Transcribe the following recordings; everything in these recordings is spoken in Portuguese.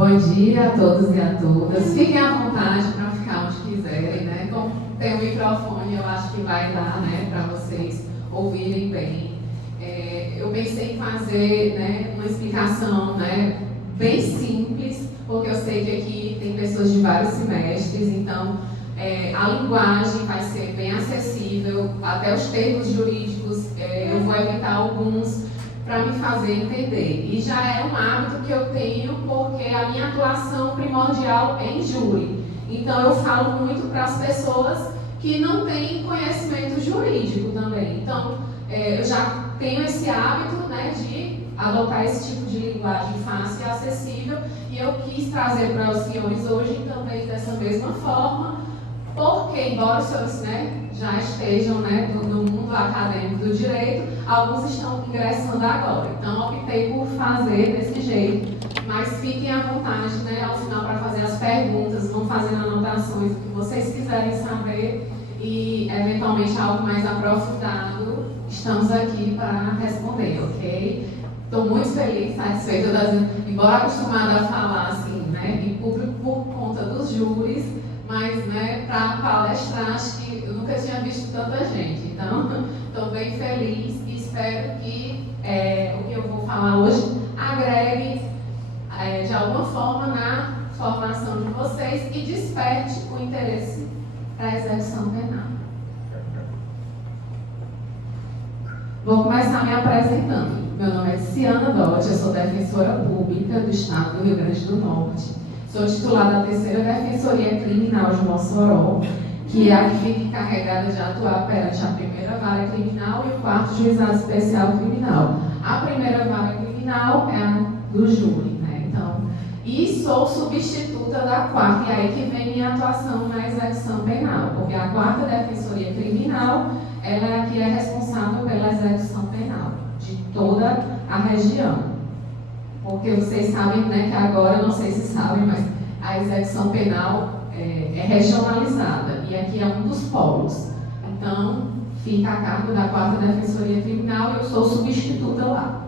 Bom dia a todos e a todas. Fiquem à vontade para ficar onde quiserem, né? Como tem o microfone, eu acho que vai dar, né, para vocês ouvirem bem. Eu pensei em fazer, né, uma explicação, né, bem simples, porque eu sei que aqui tem pessoas de vários semestres, então a linguagem vai ser bem acessível, até os termos jurídicos eu vou evitar alguns para me fazer entender. E já é um hábito que eu tenho porque a minha atuação primordial é em júri. Então eu falo muito para as pessoas que não têm conhecimento jurídico também. Então eu já tenho esse hábito, né, de adotar esse tipo de linguagem fácil e acessível, e eu quis trazer para os senhores hoje também dessa mesma forma, porque embora os senhores, né, já estejam, né, no mundo acadêmico do direito, alguns estão ingressando agora. Então optei por fazer desse jeito, mas fiquem à vontade, né, ao final para fazer as perguntas, vão fazendo anotações, o que vocês quiserem saber e eventualmente algo mais aprofundado, estamos aqui para responder, ok? Estou muito feliz, satisfeita, embora acostumada a falar assim, né, em público por conta dos júris, mas, né, para palestrar, acho que eu nunca tinha visto tanta gente. Então, estou bem feliz e espero que o que eu vou falar hoje agregue de alguma forma na formação de vocês e desperte o interesse para a execução penal. Vou começar me apresentando. Meu nome é Ciana Dotti, eu sou defensora pública do Estado do Rio Grande do Norte. Sou titular da 3ª Defensoria Criminal de Mossoró, que é a que fica encarregada de atuar perante a 1ª Vara Criminal e o 4º Juizado Especial Criminal. A 1ª Vara Criminal é a do júri, né? Então, e sou substituta da 4ª, e aí que vem minha atuação na execução penal, porque a 4ª Defensoria Criminal, ela é a que é responsável pela execução penal de toda a região. Porque vocês sabem, né, que agora, não sei se sabem, mas a execução penal é regionalizada e aqui é um dos polos. Então, fica a cargo da 4ª Defensoria Criminal e eu sou substituta lá.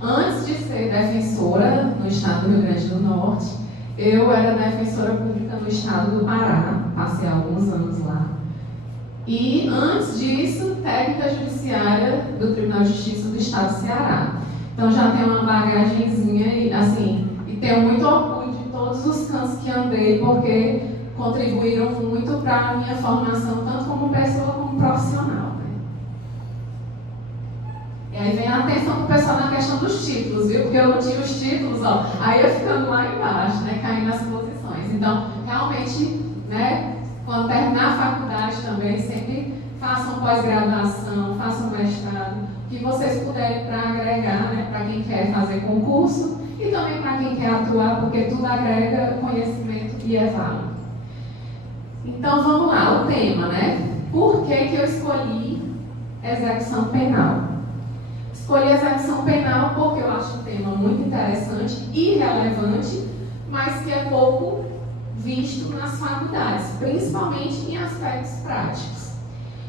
Antes de ser defensora no Estado do Rio Grande do Norte, eu era defensora pública no Estado do Pará, passei alguns anos lá. E, antes disso, técnica judiciária do Tribunal de Justiça do Estado do Ceará. Então já tenho uma bagagenzinha e, assim, e tenho muito orgulho de todos os cantos que andei, porque contribuíram muito para a minha formação, tanto como pessoa como profissional, né? E aí vem a atenção do pessoal na questão dos títulos, viu? Porque eu não tinha os títulos, ó, aí eu ficando lá embaixo, né, caindo nas posições. Então, realmente, né, quando terminar a faculdade também, sempre façam pós-graduação, façam mestrado, que vocês puderem para agregar, né, para quem quer fazer concurso e também para quem quer atuar, porque tudo agrega conhecimento e é válido. Então vamos lá, o tema, né? Por que eu escolhi execução penal? Escolhi execução penal porque eu acho um tema muito interessante e relevante, mas que é pouco visto nas faculdades, principalmente em aspectos práticos.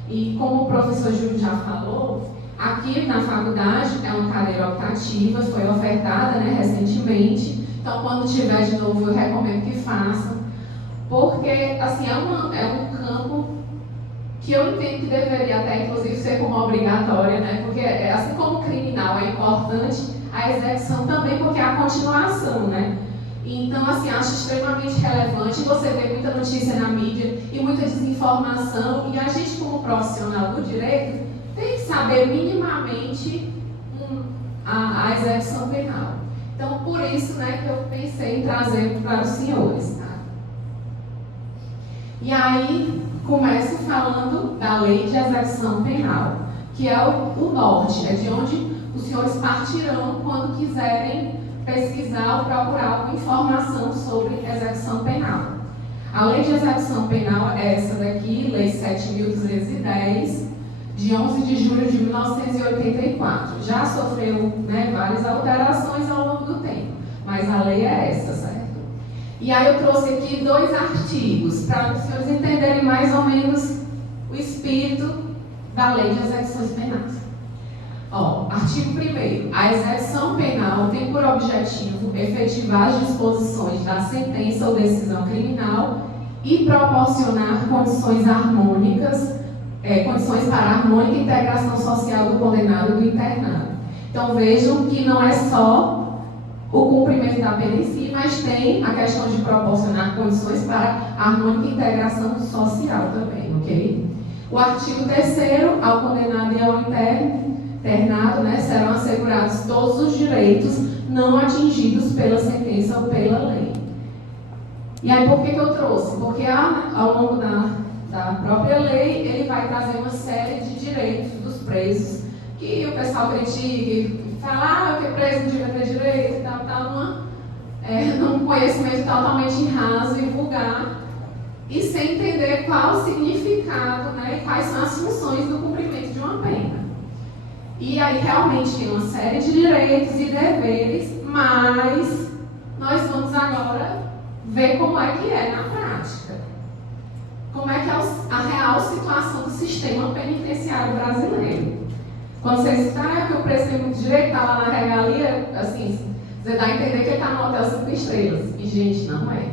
E como o professor Júlio já falou, aqui na faculdade é uma cadeira optativa, foi ofertada, né, recentemente. Então, quando tiver de novo, eu recomendo que façam, porque assim, é um campo que eu entendo que deveria até, inclusive, ser como obrigatória, né, porque assim como o criminal é importante, a execução também, porque é a continuação, né. Então, assim, acho extremamente relevante. Você vê muita notícia na mídia e muita desinformação, e a gente, como profissional do direito, tem que saber minimamente a execução penal. Então, por isso, né, que eu pensei em trazer para os senhores. Tá? E aí, começo falando da Lei de Execução Penal, que é o norte, é de onde os senhores partirão quando quiserem pesquisar ou procurar alguma informação sobre execução penal. A Lei de Execução Penal é essa daqui, Lei 7.210, de 11 de julho de 1984. Já sofreu, né, várias alterações ao longo do tempo, mas a lei é essa, certo? E aí eu trouxe aqui 2 artigos, para os senhores entenderem mais ou menos o espírito da Lei de Execuções Penais. Ó, artigo 1º. A execução penal tem por objetivo efetivar as disposições da sentença ou decisão criminal e proporcionar condições harmônicas, condições para a harmônica integração social do condenado e do internado. Então vejam que não é só o cumprimento da pena em si, mas tem a questão de proporcionar condições para a harmônica integração social também, ok? O artigo 3º, ao condenado e ao internado, né, serão assegurados todos os direitos não atingidos pela sentença ou pela lei. E aí, por que eu trouxe? Porque ao longo da própria lei, ele vai trazer uma série de direitos dos presos, que o pessoal critica, fala que preso não devia ter direito, num conhecimento totalmente raso e vulgar, e sem entender qual o significado, né, e quais são as funções do cumprimento de uma pena. E aí realmente tem uma série de direitos e deveres, mas nós vamos agora ver como é que é na prática. Como é que é a real situação do sistema penitenciário brasileiro. Quando você diz, que o preso tem muito direito, está lá na regalia, assim, você dá a entender que ele está no hotel 5 estrelas. E, gente, não é.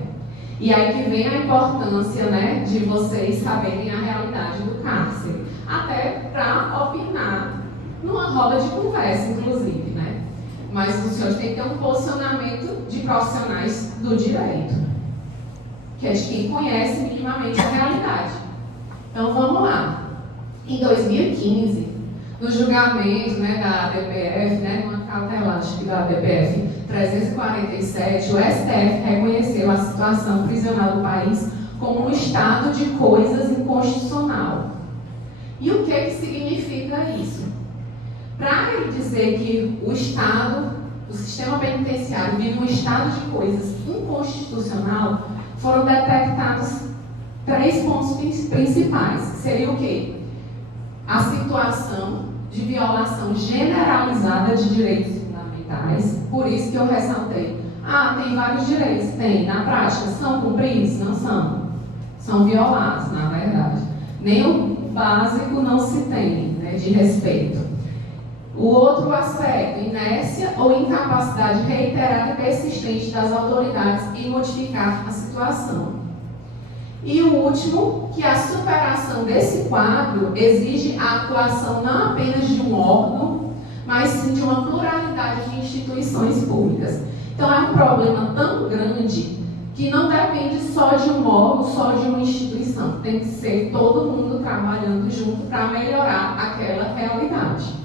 E aí que vem a importância, né, de vocês saberem a realidade do cárcere. Até para opinar numa roda de conversa, inclusive, né? Mas os senhores têm que ter um posicionamento de profissionais do direito, que é de quem conhece minimamente a realidade. Então, vamos lá. Em 2015, no julgamento, né, da ADPF, né, numa cautelar da ADPF 347, o STF reconheceu a situação prisional do país como um estado de coisas inconstitucional. E o que significa isso? Para ele dizer que o Estado, o sistema penitenciário, vive um estado de coisas inconstitucional, foram detectados 3 pontos principais. Seria o quê? A situação de violação generalizada de direitos fundamentais, por isso que eu ressaltei. Tem vários direitos? Tem. Na prática, são cumpridos? Não são. São violados, na verdade. Nem o básico não se tem, né, de respeito. O outro aspecto, inércia ou incapacidade reiterada e persistente das autoridades em modificar a situação. E o último, que a superação desse quadro exige a atuação não apenas de um órgão, mas sim de uma pluralidade de instituições públicas. Então é um problema tão grande que não depende só de um órgão, só de uma instituição. Tem que ser todo mundo trabalhando junto para melhorar aquela realidade.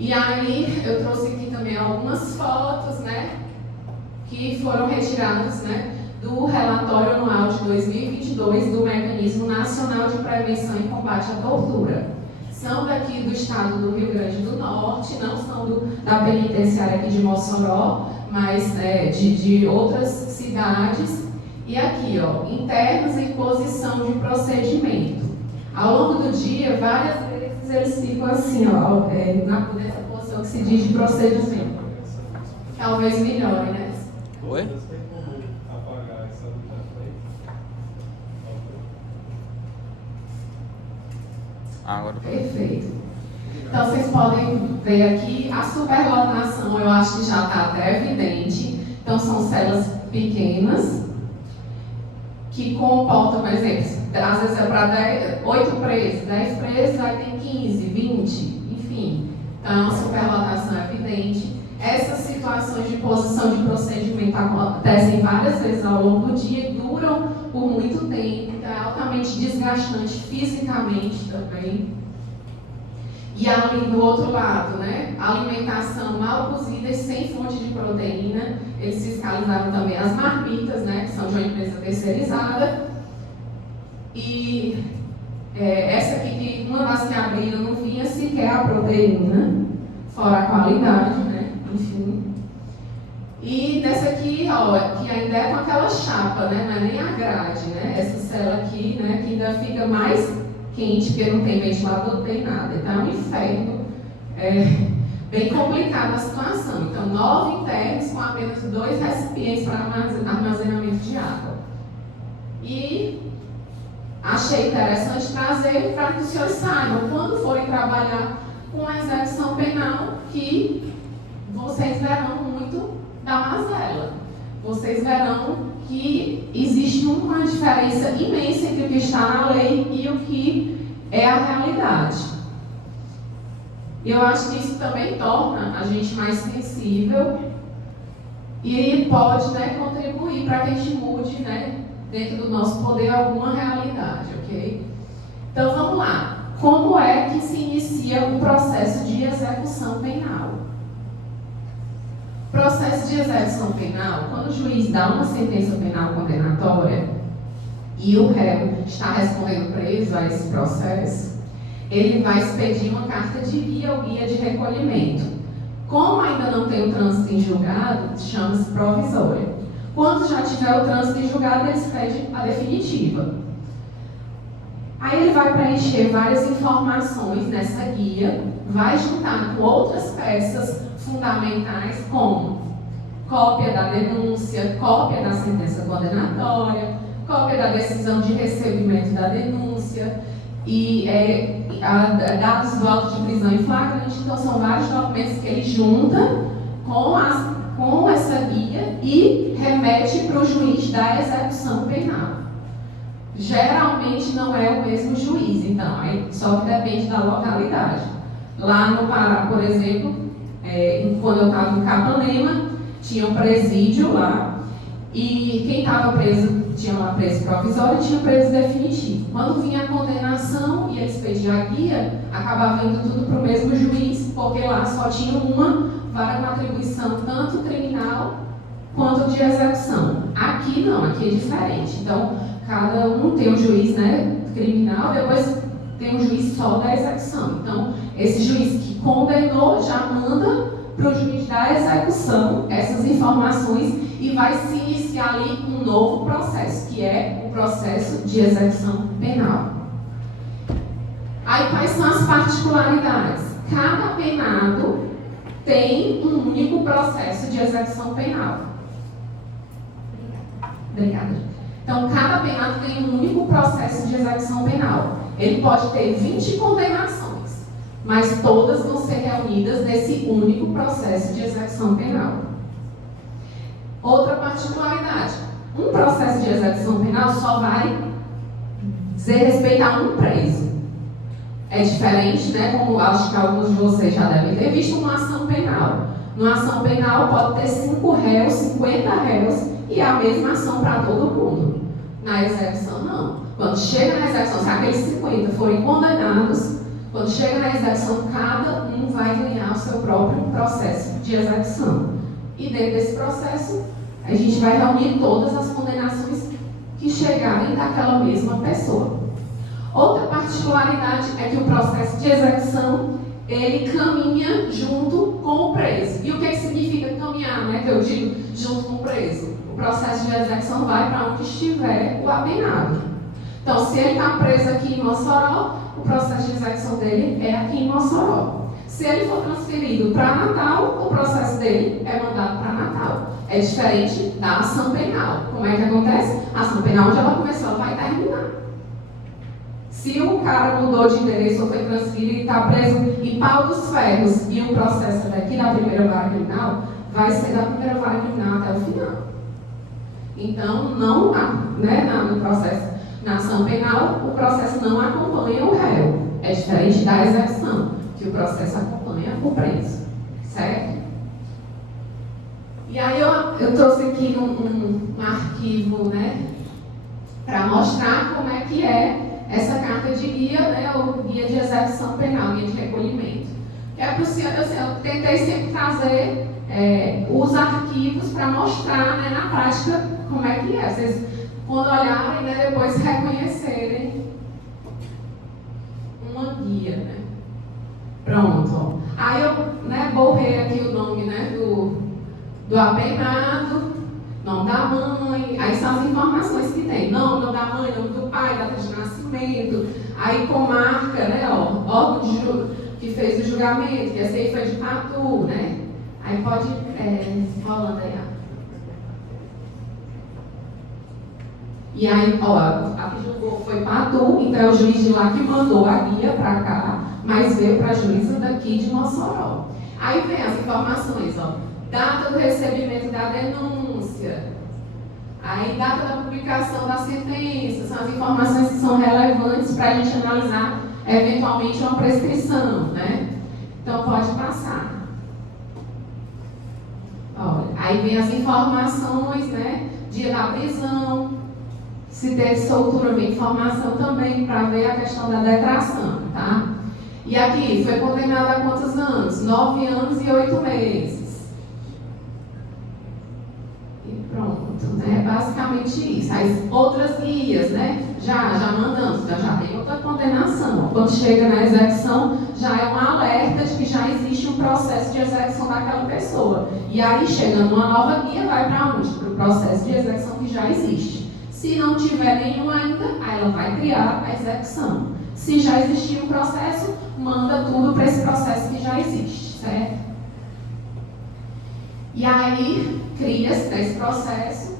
E aí eu trouxe aqui também algumas fotos, né, que foram retiradas, né, do relatório anual de 2022 do Mecanismo Nacional de Prevenção e Combate à Tortura. São daqui do estado do Rio Grande do Norte, não são da penitenciária aqui de Mossoró, mas de outras cidades. E aqui, ó, internos em posição de procedimento. Ao longo do dia, várias vezes eles ficam assim, ó, nessa posição que se diz de procedimento. Talvez melhore, né? Oi? Agora. Perfeito. Então, vocês podem ver aqui a superlotação, eu acho que já está até evidente. Então, são celas pequenas, que comportam, por exemplo, às vezes é para 8 presos, 10 presos, aí tem 15, 20, enfim. Então, é uma superlotação evidente. Essas situações de posição de procedimento acontecem várias vezes ao longo do dia e duram por muito tempo, então é altamente desgastante fisicamente também. E ali do outro lado, né, alimentação mal cozida e sem fonte de proteína. Eles fiscalizaram também as marmitas, né, que são de uma empresa terceirizada. E essa aqui, que uma das que abriram, não vinha sequer a proteína, fora a qualidade, né, enfim. E nessa aqui, ó, que ainda é com aquela chapa, né, não é nem a grade, né, essa cela aqui, né, que ainda fica mais quente, porque não tem ventilador, não tem nada. Então é um inferno, bem complicada a situação. Então, 9 internos com apenas 2 recipientes para armazenamento de água. E achei interessante trazer para que os senhores saibam, quando forem trabalhar com a execução penal, que vocês verão muito da mazela. Vocês verão que existe uma diferença imensa entre o que está na lei e o que é a realidade. Eu acho que isso também torna a gente mais sensível e pode, né, contribuir para que a gente mude, né, dentro do nosso poder alguma realidade, ok? Então vamos lá. Como é que se inicia o processo de execução penal? O processo de execução penal, quando o juiz dá uma sentença penal condenatória e o réu está respondendo preso a esse processo, ele vai expedir uma carta de guia ou guia de recolhimento. Como ainda não tem o trânsito em julgado, chama-se provisória. Quando já tiver o trânsito em julgado, ele expede a definitiva. Aí ele vai preencher várias informações nessa guia, vai juntar com outras peças fundamentais, como cópia da denúncia, cópia da sentença condenatória, cópia da decisão de recebimento da denúncia e dados do auto de prisão em flagrante. Então são vários documentos que ele junta com essa guia e remete para o juiz da execução penal. Geralmente não é o mesmo juiz, então, só que depende da localidade. Lá no Pará, por exemplo, quando eu estava em Capanema, tinha um presídio lá, e quem estava preso, tinha lá preso provisório e tinha preso definitivo. Quando vinha a condenação e eles pediam a guia, acabava indo tudo para o mesmo juiz, porque lá só tinha uma vara com atribuição tanto criminal quanto de execução. Aqui não, aqui é diferente. Então, cada um tem um juiz, né, criminal, depois tem um juiz só da execução. Então, esse juiz que condenou já manda para o juiz da execução essas informações e vai se iniciar ali um novo processo, que é o processo de execução penal. Aí, quais são as particularidades? Cada penado tem um único processo de execução penal. Obrigada. Então, cada penado tem um único processo de execução penal. Ele pode ter 20 condenações, mas todas vão ser reunidas nesse único processo de execução penal. Outra particularidade: um processo de execução penal só vai dizer respeito a um preso. É diferente, né? Como acho que alguns de vocês já devem ter visto, uma ação penal. Numa ação penal pode ter 5 réus, 50 réus e a mesma ação para todo mundo. Na execução, não. Quando chega na execução, se aqueles 50 forem condenados, quando chega na execução, cada um vai ganhar o seu próprio processo de execução. E dentro desse processo, a gente vai reunir todas as condenações que chegarem daquela mesma pessoa. Outra particularidade é que o processo de execução, ele caminha junto com o preso. E o que significa caminhar, né? Que eu digo junto com o preso. O processo de execução vai para onde estiver o apenado. Então, se ele está preso aqui em Mossoró, o processo de execução dele é aqui em Mossoró. Se ele for transferido para Natal, o processo dele é mandado para Natal. É diferente da ação penal. Como é que acontece? A ação penal, onde ela começou, ela vai terminar. Se o cara mudou de endereço ou foi transferido e está preso em Pau dos Ferros e o processo é daqui da primeira vara criminal, vai ser da primeira vara criminal até o final. Então, não há, né, no processo, na ação penal, o processo não acompanha o réu. É diferente da execução, que o processo acompanha o preso. Certo? E aí eu trouxe aqui um arquivo, né, para mostrar como é que é essa carta de guia, né, ou guia de execução penal, guia de recolhimento. Que é possível, eu tentei sempre trazer os arquivos para mostrar, né, na prática como é que é. Vocês, quando olharem, né, depois reconhecerem uma guia, né. Pronto. Aí eu, né, borrei aqui o nome, né, do apenado, nome da mãe, aí são as informações que tem. Nome da mãe, nome do pai, data de nascimento, aí comarca, né, ó, órgão que fez o julgamento, que esse aí foi de Patu, né? Aí pode, rolando aí, ó. E aí, ó, a que julgou foi Patu, então é o juiz de lá que mandou a guia para cá, mas veio para a juíza daqui de Mossoró. Aí vem as informações, ó, data do recebimento da denúncia, aí data da publicação da sentença, são as informações que são relevantes para a gente analisar eventualmente uma prescrição, né? Então pode passar. Olha, aí vem as informações, né? Dia da prisão, se teve soltura, vem informação também para ver a questão da detração, tá? E aqui, foi condenado a quantos anos? 9 anos e 8 meses. E pronto, né? Basicamente isso. As outras guias, né? Já mandamos, já tem outra condenação. Quando chega na execução, já é um alerta de que já existe um processo de execução daquela pessoa. E aí, chegando uma nova guia, vai para onde? Para o processo de execução que já existe. Se não tiver nenhum ainda, aí ela vai criar a execução. Se já existir um processo, manda tudo para esse processo que já existe, certo? E aí, cria-se esse processo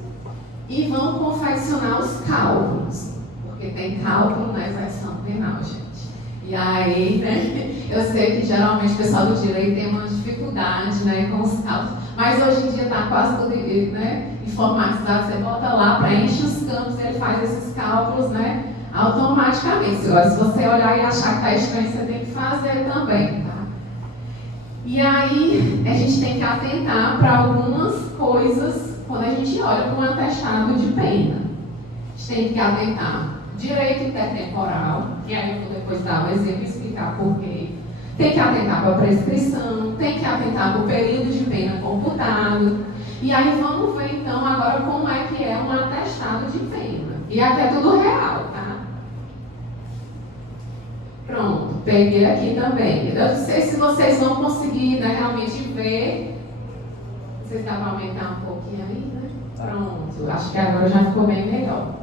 e vão confeccionar os cálculos. Porque tem cálculo na execução penal, gente. E aí, né, eu sei que geralmente o pessoal do direito tem uma dificuldade, né, com os cálculos. Mas hoje em dia está quase tudo, né, informatizado. Você bota lá, preenche os campos, ele faz esses cálculos, né, automaticamente. Agora, se você olhar e achar que está estranho, você tem que fazer também, tá? E aí, a gente tem que atentar para algumas coisas quando a gente olha para um atestado de pena. A gente tem que atentar direito intertemporal, e aí eu vou depois dar um exemplo e explicar por quê. Tem que atentar para a prescrição, tem que atentar para o período de pena computado. E aí vamos ver então agora como é que é um atestado de pena. E aqui é tudo real, tá? Pronto, peguei aqui também. Eu não sei se vocês vão conseguir, né, realmente ver. Vocês dá para aumentar um pouquinho aí, né? Pronto, acho que agora já ficou bem melhor.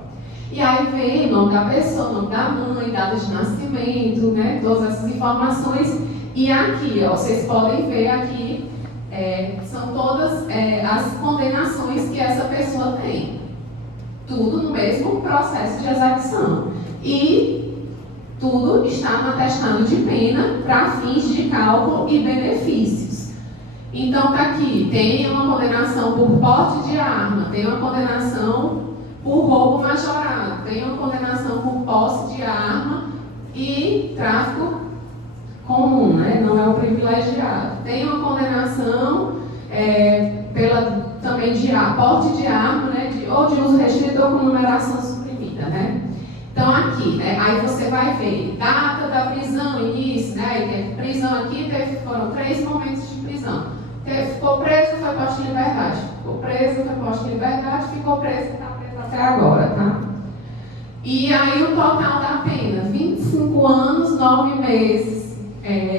E aí vem nome da pessoa, nome da mãe, data de nascimento, né? Todas essas informações. E aqui, ó, vocês podem ver aqui, são todas as condenações que essa pessoa tem. Tudo no mesmo processo de execução. E tudo está no atestado de pena para fins de cálculo e benefícios. Então, tá aqui, tem uma condenação por porte de arma, tem uma condenação por roubo majorado, tem uma condenação por posse de arma e tráfico comum, né? Não é o privilegiado. Tem uma condenação também de porte de arma, né? Ou de uso restrito ou com numeração suprimida, né? Então aqui, né? Aí você vai ver data da prisão, início, né? Aí teve prisão aqui, foram 3 momentos de prisão. Ficou preso, foi posto em liberdade. Ficou preso, foi posto em liberdade, ficou preso, está preso até agora, tá? E aí o total da pena, 25 anos, 9 meses,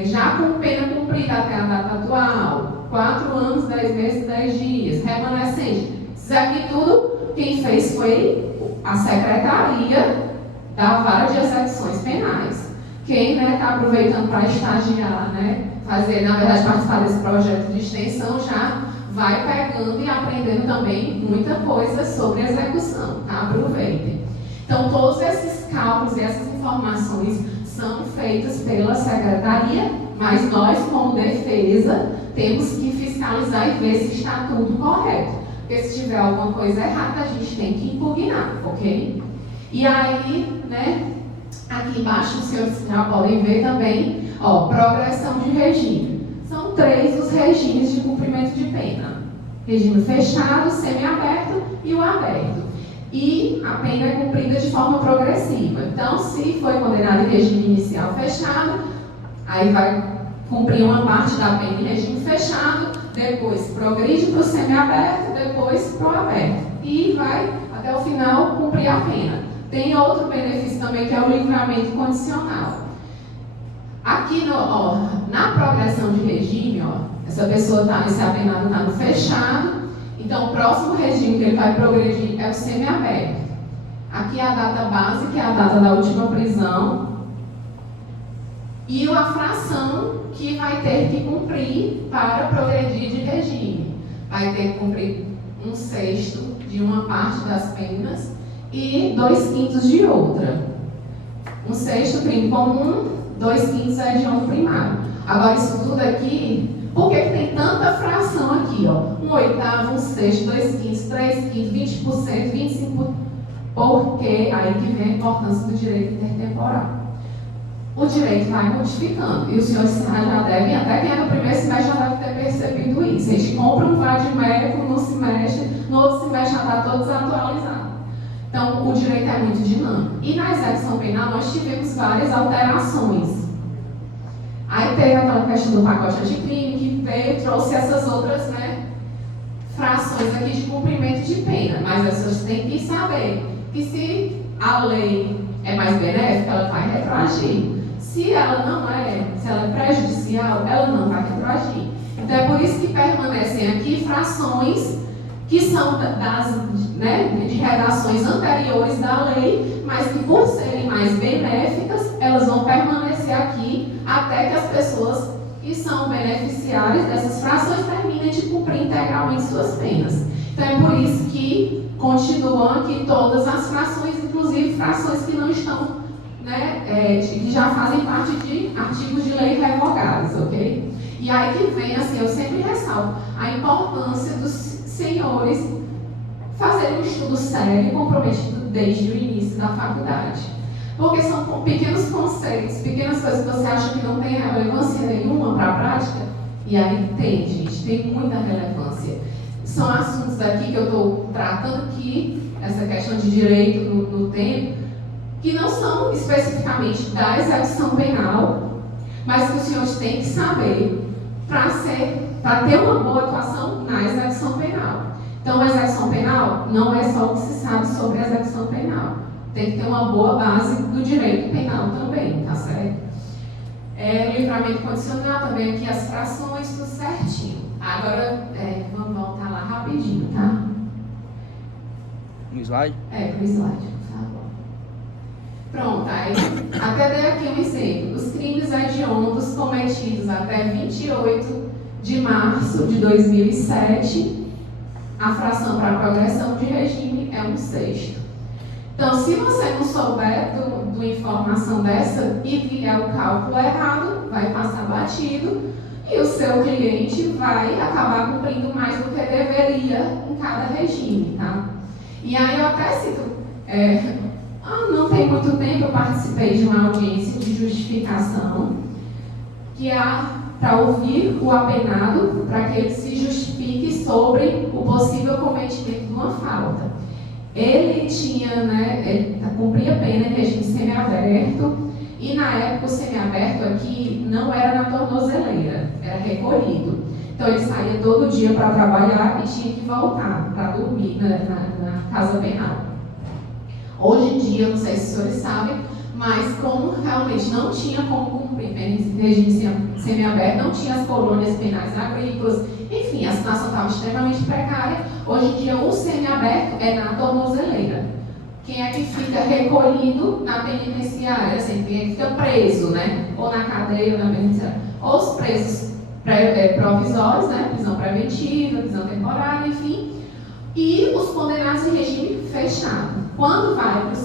já com pena cumprida até a data atual, 4 anos, 10 meses, 10 dias, remanescente. Isso aqui tudo, quem fez foi a Secretaria da Vara de Execuções Penais. Quem está aproveitando para estagiar, né, fazer, na verdade, participar desse projeto de extensão, já vai pegando e aprendendo também muita coisa sobre execução, tá? Aproveitem. Então, todos esses cálculos e essas informações são feitas pela Secretaria, mas nós, como defesa, temos que fiscalizar e ver se está tudo correto. Porque se tiver alguma coisa errada, a gente tem que impugnar, ok? E aí, né, aqui embaixo, os senhores já podem ver também, ó, progressão de regime. São 3 os regimes de cumprimento de pena. Regime fechado, semiaberto e o aberto. E a pena é cumprida de forma progressiva. Então, se foi condenado em regime inicial fechado, aí vai cumprir uma parte da pena em regime fechado, depois progride para o semiaberto, depois para o aberto. E vai, até o final, cumprir a pena. Tem outro benefício também, que é o livramento condicional. Aqui, na progressão de regime, essa pessoa esse apenado está no fechado, então o próximo regime que ele vai progredir é o semiaberto. Aqui é a data base, que é a data da última prisão, e a fração que vai ter que cumprir para progredir de regime. Vai ter que cumprir 1/6 de uma parte das penas e 2/5 de outra. 1/6 crime comum, 2/5 é hediondo primário. Agora, isso tudo aqui, por que tem tanta fração aqui? Ó? 1/8, 1/6, 2/5, 3/5, 20%, 25%. Porque aí que vem a importância do direito intertemporal. O direito vai modificando. E os senhores já devem, até quem é do primeiro semestre já deve ter percebido isso. A gente compra um vademecum no semestre, no outro semestre já está todo desatualizado. Então, o direito é muito dinâmico. E na execução penal, nós tivemos várias alterações. Aí teve aquela questão do pacote anticrime, que veio e trouxe essas outras, né, frações aqui de cumprimento de pena. Mas as pessoas têm que saber que se a lei é mais benéfica, ela vai retroagir. Se ela não é, se ela é prejudicial, ela não vai retroagir. Então é por isso que permanecem aqui frações que são de redações anteriores da lei, mas que por serem mais benéficas, elas vão permanecer aqui até que as pessoas que são beneficiárias dessas frações terminem de cumprir integralmente suas penas. Então é por isso que continuam aqui todas as frações, inclusive frações que não estão, que já fazem parte de artigos de lei revogados, ok? E aí que vem, assim, eu sempre ressalto a importância dos senhores fazerem um estudo sério e comprometido desde o início da faculdade. Porque são pequenos conceitos, pequenas coisas que você acha que não tem relevância nenhuma para a prática, e aí tem, gente, tem muita relevância. São assuntos aqui que eu estou tratando aqui, essa questão de direito no tempo, que não são especificamente da execução penal, mas que os senhores têm que saber para ter uma boa atuação na execução penal. Então, a execução penal não é só o que se sabe sobre a execução penal. Tem que ter uma boa base do direito penal também, tá certo? Livramento condicional, também aqui as frações, tudo certinho. Agora, vamos voltar lá rapidinho, tá? No slide? Pro slide, por favor. Pronto, aí até dei aqui um exemplo. Os crimes hediondos cometidos até 28 de março de 2007, a fração para progressão de regime é 1/6. Então, se você não souber de uma informação dessa e vier o cálculo errado, vai passar batido e o seu cliente vai acabar cumprindo mais do que deveria em cada regime, tá? E aí eu até cito, não tem muito tempo eu participei de uma audiência de justificação que para ouvir o apenado para que ele se justifique sobre o possível cometimento de uma falta. Ele tinha, ele cumpria pena em regime semiaberto e na época o semiaberto aqui não era na tornozeleira, era recolhido. Então ele saía todo dia para trabalhar e tinha que voltar para dormir na casa penal. Hoje em dia, não sei se os senhores sabem, mas como realmente não tinha como cumprir pena em regime semiaberto, não tinha as colônias penais agrícolas, enfim, a situação estava extremamente precária. Hoje em dia, o semiaberto é na tornozeleira. Quem é que fica recolhido na penitenciária? Assim, quem é que fica preso, ou na cadeia ou na penitenciária? Ou os presos provisórios, prisão preventiva, prisão temporária, enfim, e os condenados em regime fechado. Quando vai para o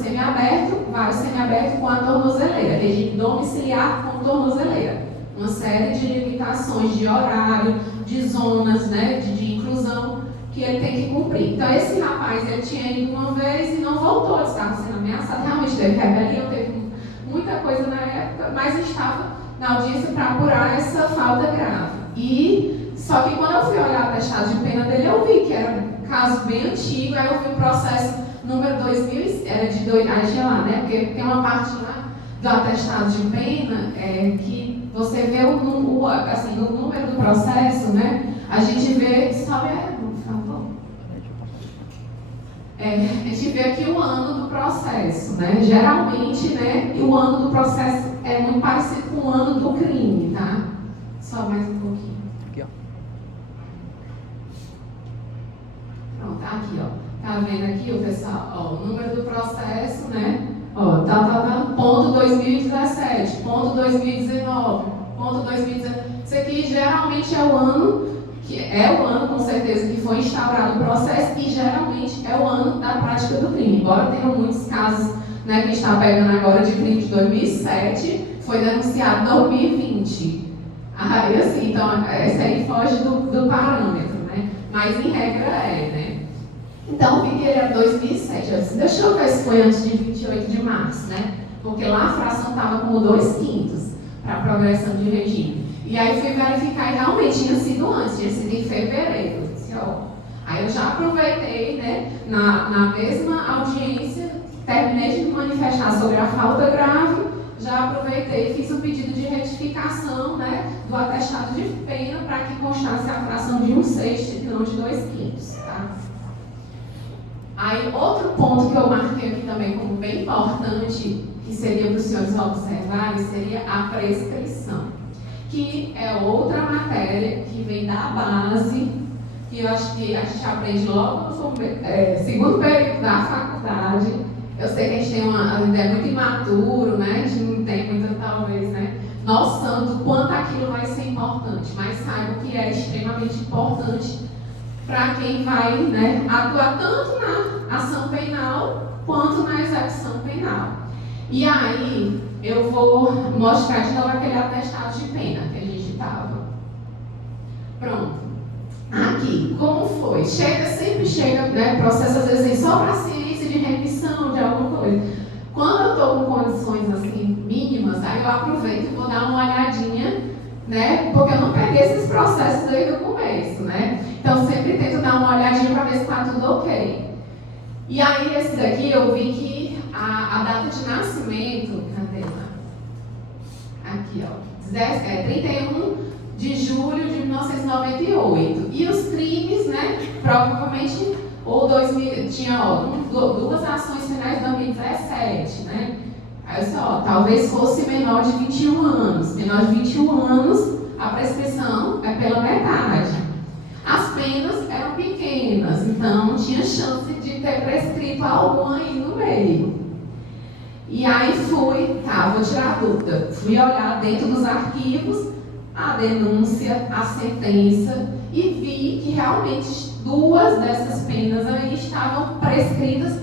semiaberto com a tornozeleira, regime domiciliar com tornozeleira. Uma série de limitações de horário, de zonas, de inclusão que ele tem que cumprir. Então, esse rapaz, ele tinha ido uma vez e não voltou, ele estava sendo ameaçado. Realmente teve rebelião, teve muita coisa na época, mas estava na audiência para apurar essa falta grave. Só que quando eu fui olhar o atestado de pena dele, eu vi que era um caso bem antigo, aí eu vi o processo número 2000, era de porque tem uma parte lá do atestado de pena que você vê no número do processo, a gente vê, sobe por favor. A gente vê aqui o ano do processo, Geralmente, o ano do processo é muito parecido com o ano do crime, tá? Só mais um pouquinho. Aqui, ó. Pronto, aqui, ó. Tá vendo aqui, o pessoal? O número do processo, ponto 2017, ponto 2019, ponto 2019. Isso aqui geralmente é o ano, com certeza, que foi instaurado o processo e geralmente é o ano da prática do crime. Embora tenham muitos casos, que a gente está pegando agora de crime de 2007, foi denunciado em 2020. Aí, assim, então, esse aí foge do parâmetro, né? Mas, em regra, né? Então, vi que ele era 2007. Eu disse, deixa eu ver se foi antes de 28 de março, né? Porque lá a fração estava como 2/5 para a progressão de regime. E aí fui verificar e realmente tinha sido antes, tinha sido em fevereiro. Eu disse, ó. Aí eu já aproveitei, né? Na mesma audiência, terminei de me manifestar sobre a falta grave, já aproveitei e fiz o pedido de retificação, né? Do atestado de pena para que constasse a fração de 1/6 e não de 2/5, tá? Aí, outro ponto que eu marquei aqui também como bem importante, que seria para os senhores observarem, seria a prescrição, que é outra matéria que vem da base, que eu acho que a gente aprende logo no segundo período da faculdade. Eu sei que a gente tem uma ideia muito imaturo, né? A gente não tem muita, talvez, né, noção do quanto aquilo vai ser importante, mas saiba que é extremamente importante para quem vai, né, atuar tanto na ação penal quanto na execução penal. E aí, eu vou mostrar de novo aquele atestado de pena que a gente estava. Pronto. Aqui, como foi? Sempre chega, né, processo às vezes só para ciência de remissão de alguma coisa. Quando eu estou com condições assim mínimas, aí eu aproveito e vou dar uma olhadinha, né, porque eu não peguei esses processos desde o começo, né? Então, sempre tento dar uma olhadinha para ver se está tudo ok. E aí, esse daqui eu vi que a data de nascimento, cadê lá? Aqui, ó, 31 de julho de 1998. E os crimes, né, provavelmente, ou 2000, tinha, ó, duas ações penais de 2017, né? Aí, ó, talvez fosse menor de 21 anos. Menor de 21 anos, a prescrição é pela metade. As penas eram pequenas, então tinha chance de ter prescrito algum aí no meio. E aí vou tirar a dúvida. Fui olhar dentro dos arquivos a denúncia, a sentença e vi que realmente duas dessas penas aí estavam prescritas,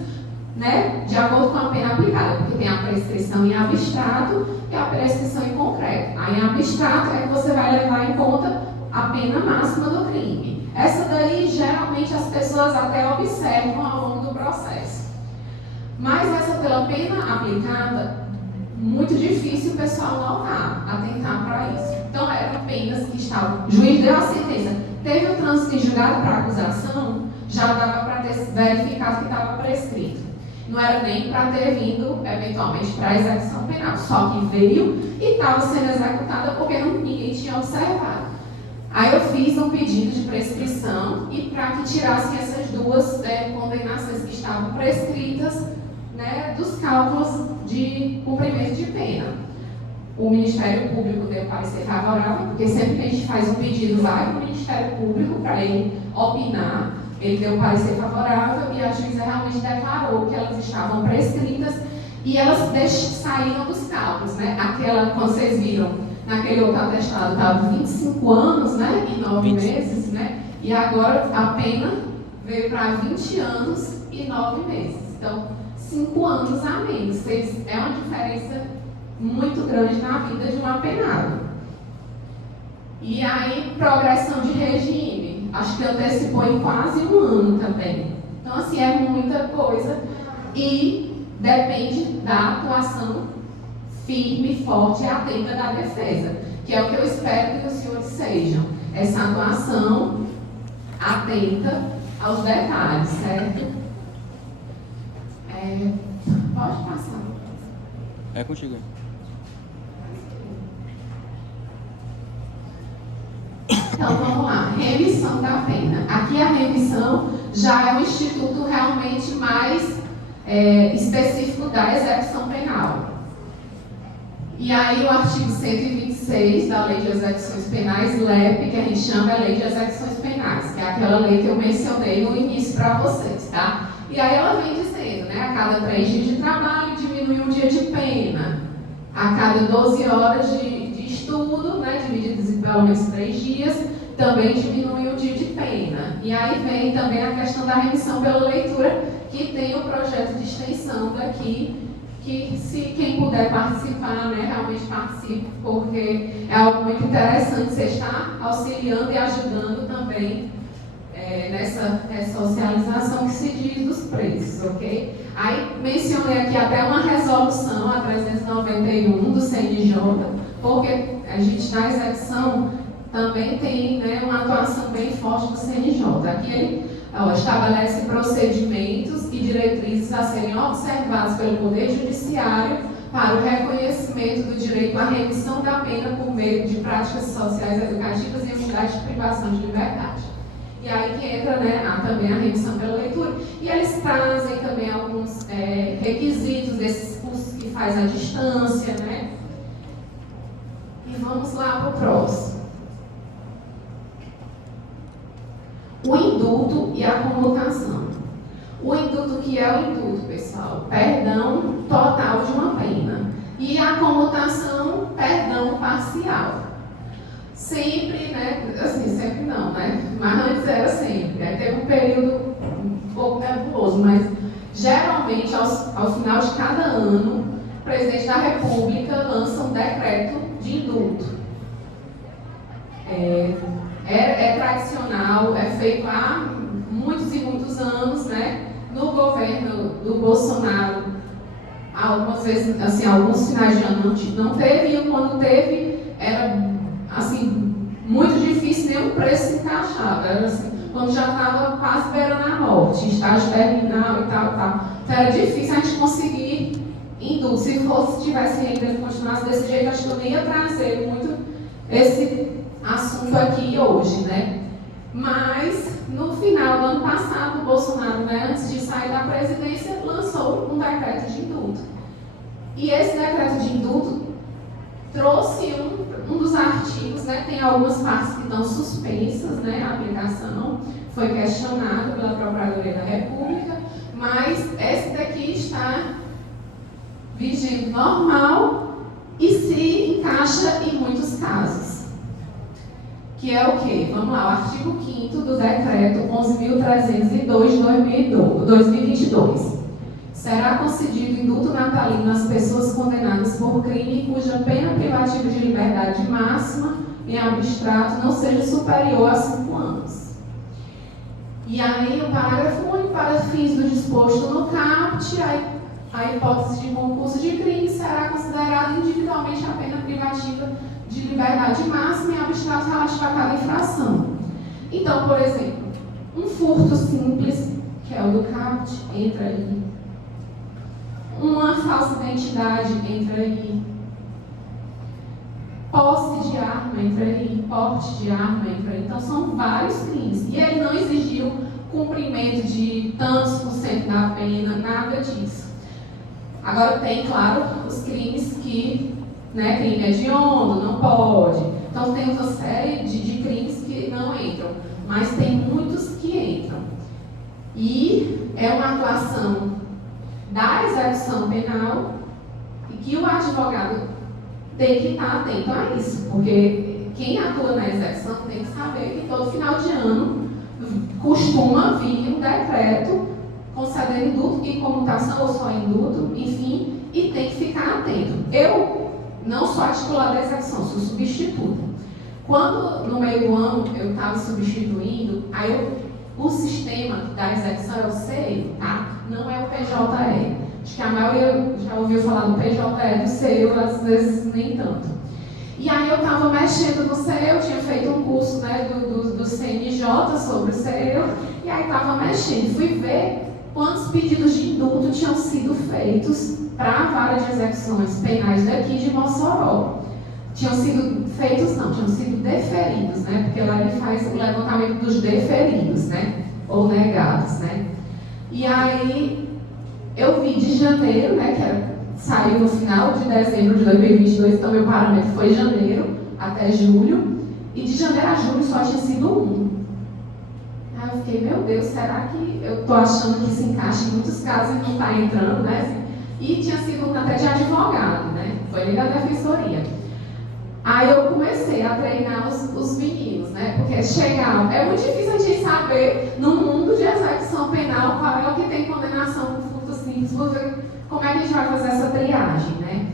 né, de acordo com a pena aplicada, porque tem a prescrição em abstrato e a prescrição em concreto. Aí em abstrato é que você vai levar em conta a pena máxima do crime. Essa daí, geralmente, as pessoas até observam ao longo do processo. Mas essa pela pena aplicada, muito difícil o pessoal atentar para isso. Então, eram penas que estavam... O juiz deu a sentença, teve o trânsito em julgado para acusação, já dava para ter verificado que estava prescrito. Não era nem para ter vindo, eventualmente, para a execução penal. Só que veio e estava sendo executada porque ninguém tinha observado. Aí eu fiz um pedido de prescrição e para que tirassem essas duas condenações que estavam prescritas, né, dos cálculos de cumprimento de pena. O Ministério Público deu parecer favorável, porque sempre que a gente faz um pedido, vai para o Ministério Público para ele opinar. Ele deu parecer favorável e a juíza realmente declarou que elas estavam prescritas e elas saíram dos cálculos, né? Aquela, quando vocês viram, naquele outro atestado estava 25 anos, né, e 9 meses, né? E agora a pena veio para 20 anos e 9 meses. Então, 5 anos a menos. É uma diferença muito grande na vida de um apenado. E aí, progressão de regime. Acho que antecipou em quase 1 ano também. Então, assim, é muita coisa e depende da atuação firme, forte e atenta da defesa, que é o que eu espero que os senhores sejam. Essa atuação atenta aos detalhes, certo? Pode passar. É contigo. Então, vamos lá. Remissão da pena. Aqui a remissão já é um instituto realmente mais específico da execução penal. E aí o artigo 126 da Lei de Execuções Penais, LEP, que a gente chama a Lei de Execuções Penais, que é aquela lei que eu mencionei no início para vocês, tá? E aí ela vem dizendo, né, a cada 3 dias de trabalho diminui 1 dia de pena, a cada 12 horas de estudo, né, divididos em pelo menos 3 dias, também diminui 1 dia de pena. E aí vem também a questão da remissão pela leitura, que tem o projeto de extensão daqui, que se quem puder participar, né, realmente participe, porque é algo muito interessante você estar auxiliando e ajudando também nessa ressocialização que se diz dos preços, ok? Aí mencionei aqui até uma resolução, a 391 do CNJ, porque a gente na execução também tem, né, uma atuação bem forte do CNJ. Aqui ele estabelece procedimentos e diretrizes a serem observados pelo Poder Judiciário para o reconhecimento do direito à remissão da pena por meio de práticas sociais educativas e unidades de privação de liberdade. E aí que entra, né, também a remissão pela leitura. E eles trazem também alguns requisitos desses cursos que faz à distância, né? E vamos lá para o próximo. O indulto e a comutação. O indulto, que é o indulto, pessoal? Perdão total de uma pena. E a comutação, perdão parcial. Sempre, né? Assim, sempre não, né? Mas antes era sempre. Aí teve um período um pouco nebuloso, mas geralmente ao final de cada ano, o presidente da República lança um decreto de indulto. É tradicional, é feito há muitos e muitos anos, né? No governo do Bolsonaro, algumas vezes, assim, alguns finais de ano não teve, e quando teve, era, assim, muito difícil, nem o preço se encaixava. Era assim, quando já estava quase beirando a morte, estágio terminal e tal. Então era difícil a gente conseguir indulto. Se tivesse ainda continuasse desse jeito, acho que eu nem ia trazer muito esse assunto aqui hoje, né? Mas, no final do ano passado, o Bolsonaro, né, antes de sair da presidência, lançou um decreto de indulto. E esse decreto de indulto trouxe um dos artigos, né, tem algumas partes que estão suspensas, né, a aplicação foi questionada pela Procuradoria da República, mas esse daqui está vigente normal e se encaixa em muitos casos. Que é o quê? Vamos lá, o artigo 5º do decreto 11.302 de 2022. Será concedido indulto natalino às pessoas condenadas por crime cuja pena privativa de liberdade máxima em abstrato não seja superior a 5 anos. E aí, o parágrafo único, para fins do disposto no caput, a hipótese de concurso de crime será considerada individualmente a pena privativa de liberdade máxima em abstrato relativo a cada infração. Então, por exemplo, um furto simples, que é o do caput, entra aí. Uma falsa identidade, entra aí. Posse de arma, entra aí. Porte de arma, entra aí. Então, são vários crimes. E ele não exigiu cumprimento de tantos por cento da pena, nada disso. Agora, tem, claro, os crimes que, né, crime hediondo, não pode. Então, tem uma série de crimes que não entram. Mas tem muitos que entram. E é uma atuação da execução penal e que o advogado tem que estar atento a isso, porque quem atua na execução tem que saber que todo final de ano costuma vir um decreto concedendo indulto e comutação ou só indulto, enfim, e tem que ficar atento. Eu não sou a titular da execução, sou substituta. Quando no meio do ano eu estava substituindo, aí o sistema da execução é o CEU, tá? Não é o PJE. Acho que a maioria já ouviu falar do PJE, do CEU, às vezes nem tanto. E aí eu estava mexendo no CEU, tinha feito um curso, né, do CNJ sobre o CEU, e aí estava mexendo. Fui ver quantos pedidos de indulto tinham sido feitos para a vara de execuções penais daqui de Mossoró. Tinham sido feitos, não, tinham sido deferidos, né? Porque lá ele faz o levantamento dos deferidos, né? Ou negados, né? E aí, eu vi de janeiro, né? Que saiu no final de dezembro de 2022, então meu parâmetro foi janeiro até julho. E de janeiro a julho só tinha sido 1. Aí eu fiquei, meu Deus, será que eu tô achando que se encaixa em muitos casos e não está entrando, né? E tinha sido até de advogado, né? Foi ali da defensoria. Aí eu comecei a treinar os meninos, né? Porque chegar, é muito difícil a gente saber, no mundo de execução penal, qual é o que tem condenação por furto simples. como é que a gente vai fazer essa triagem, né?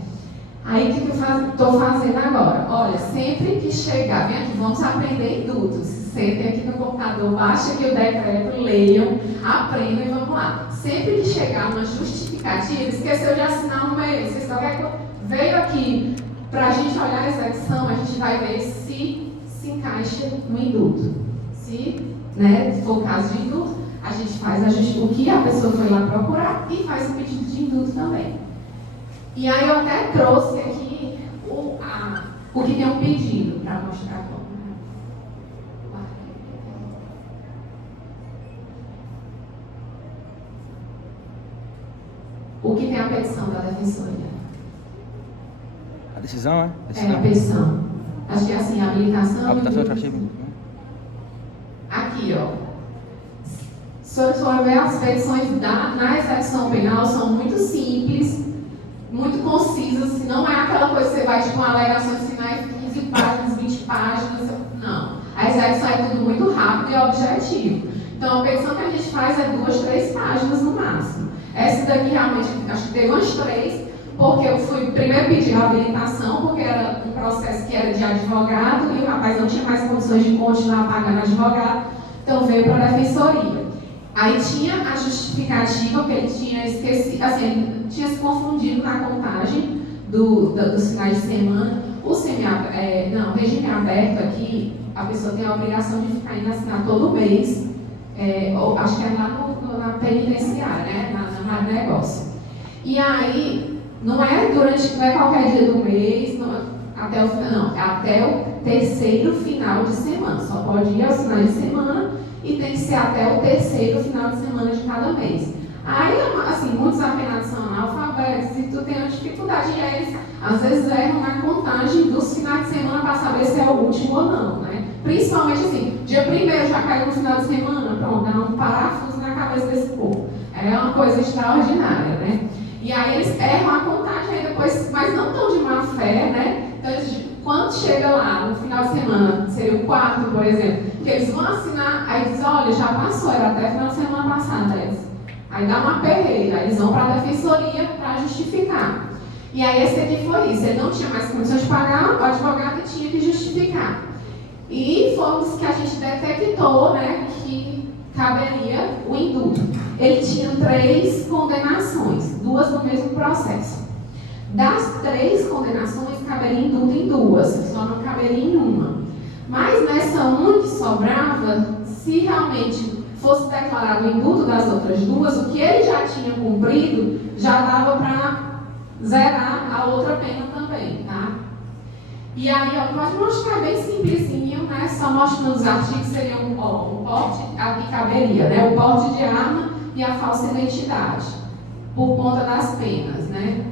Aí, o que eu estou fazendo agora? Olha, sempre que chegar, vem aqui, vamos aprender indutos. Sentem aqui no computador, baixa aqui o decreto, leiam, aprendam e vamos lá. Sempre que chegar uma justificativa, esqueceu de assinar um e-mail, você só quer que veio aqui para a gente olhar a execução, a gente vai ver se encaixa no induto. Se, né, for o caso de induto, a gente faz o que a pessoa foi lá procurar e faz o pedido de induto também. E aí eu até trouxe aqui o que tem um pedido para mostrar como. O que tem a petição da defensoria? A decisão, é? É a petição. Acho que é assim, a habilitação. A habilitação eu achei. Aqui, ó. Se você for ver, as petições na execução penal são muito simples, muito concisas. Se não é aquela coisa que você vai tipo uma alegação de sinais 15 páginas, 20 páginas. Não. A execução é tudo muito rápido e objetivo. Então, a petição que a gente faz é 2, 3 páginas no máximo. Essa daqui realmente, acho que teve umas 3, porque eu fui primeiro pedir a habilitação, porque era um processo que era de advogado e o rapaz não tinha mais condições de continuar pagando advogado, então veio para a defensoria. Aí tinha a justificativa, que ele tinha esquecido, assim, ele tinha se confundido na contagem dos finais de semana. O regime aberto aqui, a pessoa tem a obrigação de ficar indo assinar todo mês, acho que é lá na penitenciária, né? Na negócio. E aí, não é qualquer dia do mês, até o terceiro final de semana. Só pode ir aos finais de semana e tem que ser até o terceiro final de semana de cada mês. Aí, assim, muitos apenados são analfabetos e tu tem uma dificuldade, e aí eles, às vezes, erram na contagem dos finais de semana para saber se é o último ou não, né? Principalmente assim, dia 1º já caiu no final de semana, pronto, dá um parafuso na cabeça desse povo. É uma coisa extraordinária, né? E aí eles erram a contagem aí depois, mas não tão de má fé, né? Então, quando chega lá no final de semana, seria o 4, por exemplo, que eles vão assinar, aí diz, olha, já passou, era até final de semana passada. Aí dá uma perreira, aí eles vão para a defensoria para justificar. E aí esse aqui foi isso, ele não tinha mais condições de pagar, o advogado tinha que justificar. E fomos que a gente detectou, né, que caberia o induto. Ele tinha 3 condenações, 2 no mesmo processo. Das 3 condenações, caberia induto em 2, só não caberia em uma. Mas nessa uma que sobrava, se realmente fosse declarado o induto das outras 2, o que ele já tinha cumprido, já dava para zerar a outra pena também, tá? E aí, ó, pode mostrar bem simplesinho, né? Só mostrando os artigos, seriam o porte, aqui caberia, né? O porte de arma e a falsa identidade, por conta das penas, né?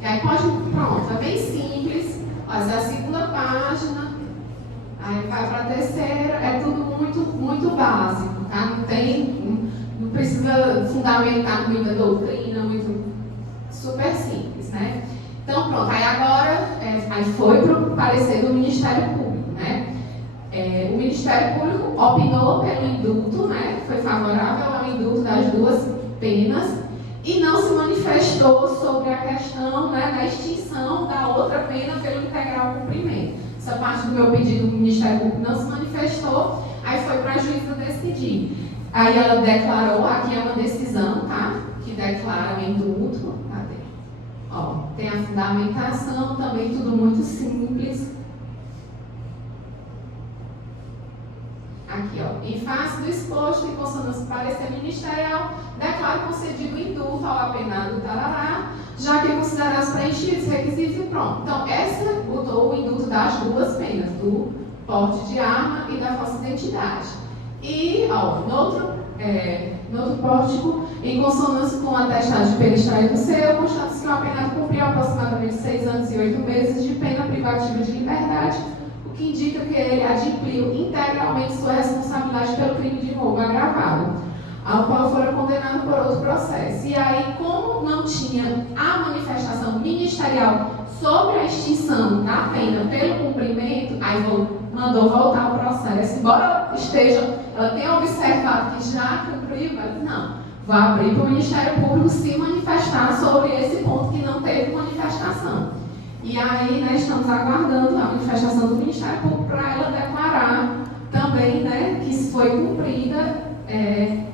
E aí pronto, é bem simples, essa é a segunda página, aí vai para a terceira, é tudo muito, muito básico, tá? Não precisa fundamentar muita doutrina, super simples, né? Então pronto, aí agora aí foi para o parecer do Ministério Público, né? O Ministério Público opinou pelo induto, né? Foi favorável ao induto das 2 penas e não se manifestou sobre a questão, né, da extinção da outra pena pelo integral cumprimento. Essa parte do meu pedido do Ministério Público não se manifestou, aí foi para a juíza decidir. Aí ela declarou, aqui é uma decisão, tá? Que declara o induto. Ó, tem a fundamentação, também tudo muito simples. Aqui, ó, em face do exposto, em consonância com o parecer ministerial, declaro concedido o induto ao apenado tarará, já que considerados preenchidos os requisitos e pronto. Então, essa botou o induto das 2 penas, do porte de arma e da falsa identidade. E, ó, no outro pórtico, em consonância com o atestado de pena extraído do seu, constata-se que o apenado cumpriu aproximadamente 6 anos e 8 meses de pena privativa de liberdade, o que indica que ele adimpliu integralmente sua responsabilidade pelo crime de roubo agravado, ao qual fora condenado por outro processo. E aí, como não tinha a manifestação ministerial sobre a extinção da pena pelo cumprimento, aí mandou voltar o processo, embora ela tenha observado que já cumpriu, mas não, vou abrir para o Ministério Público se manifestar sobre esse ponto que não teve manifestação. E aí, né, estamos aguardando a manifestação do Ministério Público para ela declarar também, né, que foi cumprida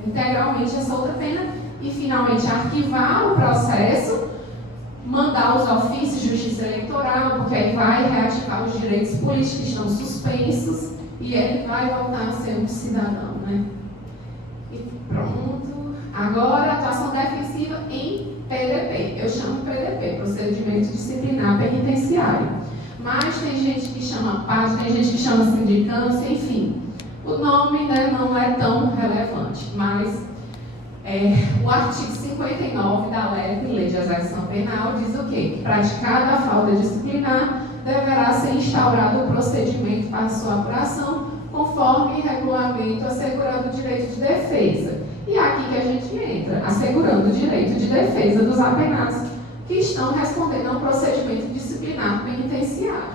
integralmente essa outra pena e finalmente arquivar o processo, mandar os ofícios de justiça eleitoral, porque aí vai reativar os direitos políticos que estão suspensos e ele vai voltar a ser um cidadão, né? E pronto. Agora, atuação defensiva em PDP. Eu chamo PDP, Procedimento Disciplinar Penitenciário. Mas tem gente que chama PAD, tem gente que chama sindicância, enfim. O nome, né, não é tão relevante, mas o artigo 59 da Lei de Execução Penal diz o quê? Que praticada a falta disciplinar, deverá ser instaurado o procedimento para sua apuração, conforme regulamento assegurando o direito de defesa. E é aqui que a gente entra, assegurando o direito de defesa dos apenados que estão respondendo ao procedimento disciplinar penitenciário.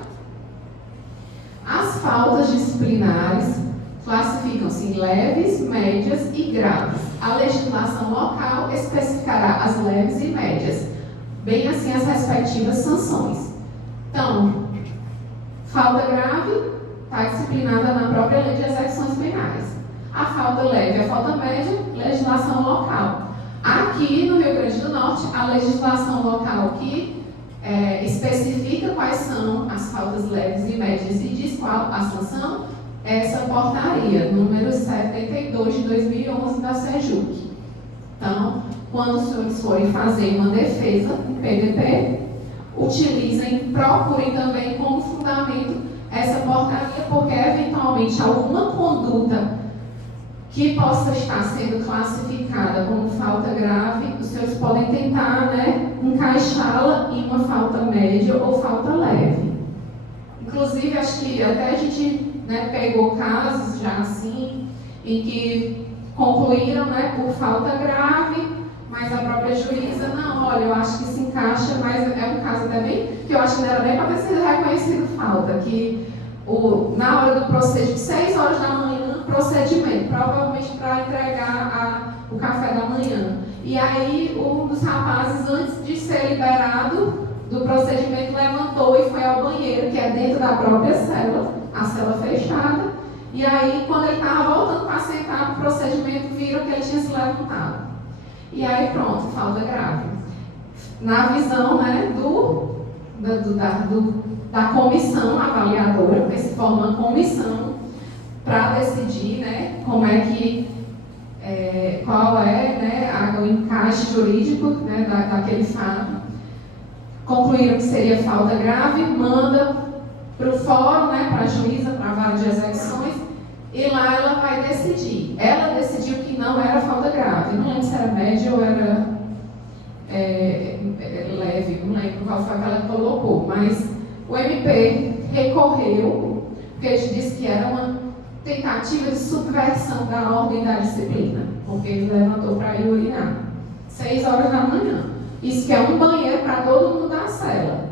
As faltas disciplinares classificam-se em leves, médias e graves. A legislação local especificará as leves e médias, bem assim as respectivas sanções. Então, falta grave está disciplinada na própria Lei de Execuções Penais. A falta leve e a falta média, legislação local. Aqui no Rio Grande do Norte, a legislação local que especifica quais são as faltas leves e médias e diz qual a sanção, essa portaria, número 72 de 2011 da SEJUC. Então, quando os senhores forem fazer uma defesa em PDP, utilizem, procurem também como fundamento essa portaria, porque eventualmente alguma conduta que possa estar sendo classificada como falta grave, os senhores podem tentar, né, encaixá-la em uma falta média ou falta leve. Inclusive, acho que até a gente, né, pegou casos já assim, em que concluíram, né, por falta grave, mas a própria juíza, não, olha, eu acho que se encaixa, mas é um caso até bem, que eu acho que não era nem para ter sido reconhecido falta, que na hora do procedimento, 6 horas da manhã, procedimento, provavelmente para entregar o café da manhã. E aí, um dos rapazes, antes de ser liberado do procedimento, levantou e foi ao banheiro, que é dentro da própria cela, a cela fechada. E aí, quando ele estava voltando para sentar no procedimento, viram que ele tinha se levantado. E aí, pronto, falta grave. Na visão, né, da comissão avaliadora, porque se forma uma comissão para decidir, né, como é que, qual é, né, o encaixe jurídico, né, daquele fato. Concluíram que seria falta grave, manda para o fórum, né, para a juíza, para a vara de execuções, e lá ela vai decidir. Ela decidiu que não era falta grave, não lembro se era média ou era leve, não lembro qual foi que ela colocou, mas o MP recorreu, porque ele disse que era uma tentativa de subversão da ordem da disciplina, porque ele levantou para ir urinar. 6 horas da manhã. Isso que é um banheiro para todo mundo da cela.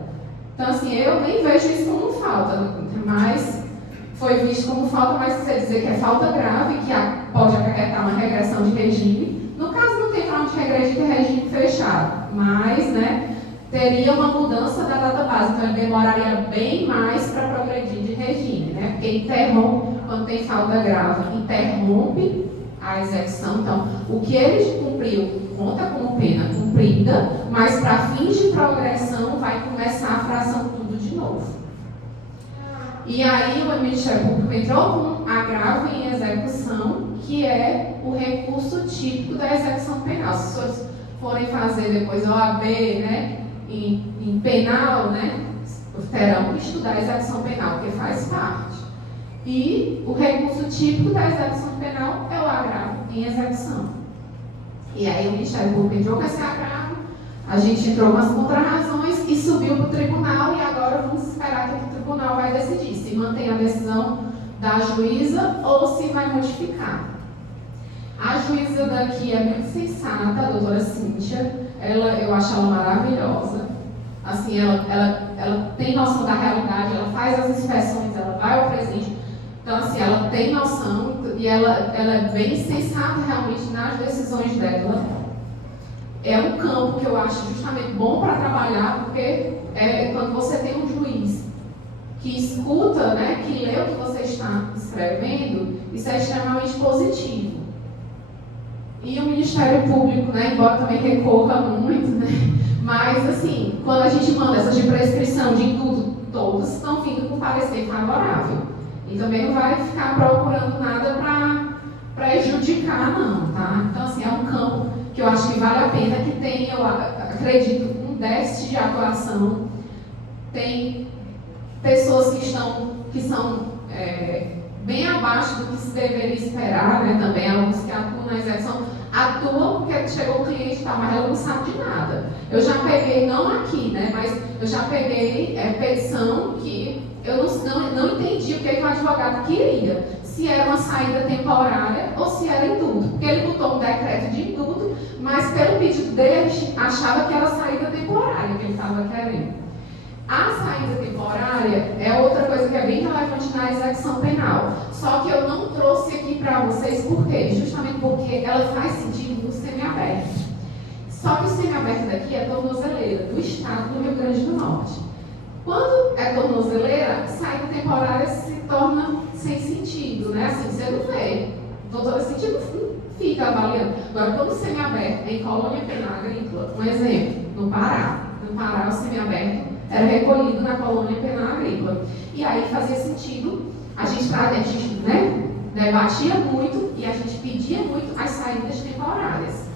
Então, assim, eu nem vejo isso como falta, mas foi visto como falta, mas se você dizer que é falta grave, que pode acarretar uma regressão de regime, no caso não tem para onde regredir, que é regime fechado, mas, né, teria uma mudança da data base, então ele demoraria bem mais para progredir de regime, né, porque interrompe, quando tem falta grave, interrompe a execução. Então, o que ele cumpriu conta como pena cumprida, mas para fins de progressão vai começar a fração tudo de novo. E aí o Ministério Público entrou com agravo em execução, que é o recurso típico da execução penal. Se os senhores forem fazer depois OAB, né, em penal, né, terão que estudar a execução penal, porque faz parte. E o recurso típico da execução penal é o agravo em execução. E aí o Ministério Público entrou com esse agravo, a gente entrou com as contrarrazões e subiu para o tribunal, e agora vamos esperar que o tribunal vai decidir se mantém a decisão da juíza ou se vai modificar. A juíza daqui é muito sensata, a doutora Cíntia, eu acho ela maravilhosa. Assim, ela tem noção da realidade, ela faz as inspeções, ela vai ao presídio. Então, assim, ela tem noção e ela é bem sensata realmente nas decisões dela. é um campo que eu acho justamente bom para trabalhar, porque quando você tem um juiz que escuta, né, que lê o que você está escrevendo, isso é extremamente positivo. E o Ministério Público, né, embora também recorra muito, né, mas assim, quando a gente manda essas de prescrição de indulto, todos estão vindo com parecer favorável. E também não vai ficar procurando nada para prejudicar, não, tá? Então, assim, é um campo que eu acho que vale a pena, que tem, eu acredito, um déficit de atuação. Tem pessoas que são bem abaixo do que se deveria esperar, né? Também alguns que atuam na execução, atuam porque chegou o cliente e tal, mas ela não sabe de nada. Eu já peguei, não aqui, né? Mas eu já peguei petição que eu não entendi o que o advogado queria. Se era uma saída temporária ou se era indulto. Porque ele botou um decreto de indulto, mas pelo pedido dele a gente achava que era saída temporária que ele estava querendo. A saída temporária é outra coisa que é bem relevante na execução penal. Só que eu não trouxe aqui para vocês por quê? Justamente porque ela faz sentido no semiaberto. Só que o semiaberto daqui é tornozeleira, do estado do Rio Grande do Norte. Quando é tornozeleira, saída temporária se torna sem sentido, né? Assim, você não vê. Doutora, sentido fica avaliando. Agora, quando o semiaberto em colônia penal agrícola, um exemplo, no Pará. No Pará, o semiaberto era recolhido na colônia penal agrícola. E aí fazia sentido, a gente né, debatia muito e a gente pedia muito as saídas temporárias.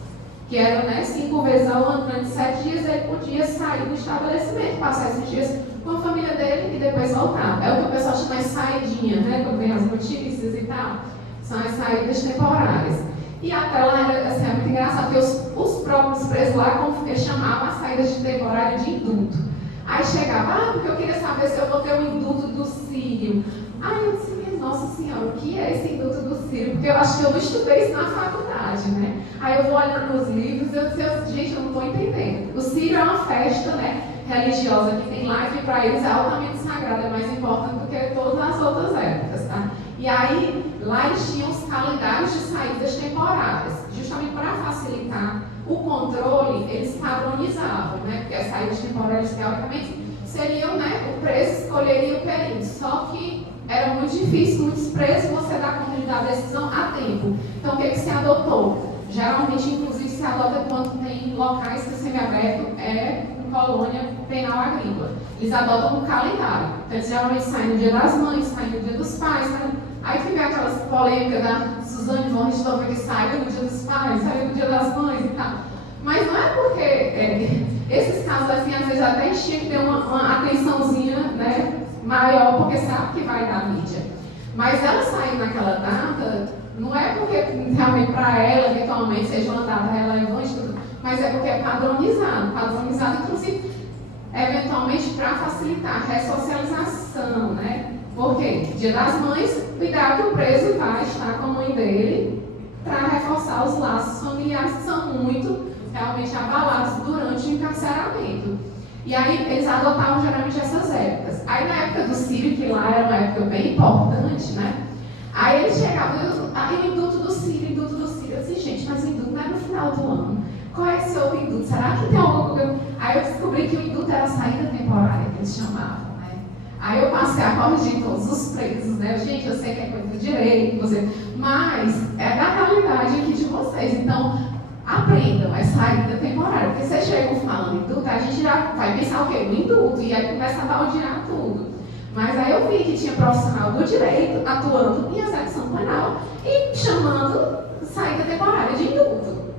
Que eram, né, 5 vezes ao ano, durante 7 dias, ele podia sair do estabelecimento, passar esses dias com a família dele e depois voltar. É o que o pessoal chama de saidinha, né? Quando vem as notícias e tal. São as saídas temporárias. E até lá assim, é muito engraçado, porque os próprios presos lá chamavam as saídas de temporária de indulto. Aí chegava, porque eu queria saber se eu vou ter um indulto do Sírio. Aí eu disse, nossa senhora, o que é esse indulto do Sírio? Porque eu acho que eu não estudei isso na faculdade, né? Aí eu vou olhando nos livros e eu disse, gente, eu não estou entendendo. O Sírio é uma festa, né, religiosa que tem lá, que para eles é altamente sagrada, é mais importante do que todas as outras épocas, tá? E aí, lá eles tinham os calendários de saídas temporárias, justamente para facilitar o controle, eles padronizavam, né? Porque as saídas temporárias, teoricamente, seriam, né? O preso escolheria o período, só que era muito difícil, muitos presos, você dar conta de dar a decisão a tempo. Então, o que se adotou? Geralmente, inclusive, se adota quando tem locais que o semiaberto é em colônia penal agrícola. Eles adotam um calendário. Então, eles geralmente saem no dia das mães, saem no dia dos pais, né? Aí fica aquelas polêmicas da Suzane von Richthofen que saiu no dia dos pais, saiu no dia das mães e tal. Mas não é porque esses casos assim, às vezes até tinha que ter uma atençãozinha, né, maior, porque sabe que vai dar mídia. Mas ela sair naquela data, não é porque realmente para ela, eventualmente, seja uma data relevante, mas é porque é padronizado. Padronizado, inclusive, eventualmente, para facilitar a ressocialização, né? Porque Dia das Mães, cuidar que o preso vai estar com a mãe dele para reforçar os laços familiares que são muito realmente abalados durante o encarceramento. E aí eles adotavam geralmente essas épocas. Aí na época do Sírio, que lá era uma época bem importante, né? Aí eles chegavam, aí o indulto do Sírio. Eu disse, gente, mas o indulto não é no final do ano. Qual é esse outro indulto? Será que tem alguma coisa? Aí eu descobri que o indulto era a saída temporária, que eles chamavam. Aí eu passei a corrigir todos os presos, né? Gente, eu sei que é coisa do direito, mas é da realidade aqui de vocês. Então, aprendam, é saída temporária. Porque vocês chegam falando indulto, a gente já vai pensar o quê? No indulto, e aí começa a baldear tudo. Mas aí eu vi que tinha profissional do direito atuando em execução penal e chamando saída temporária de indulto.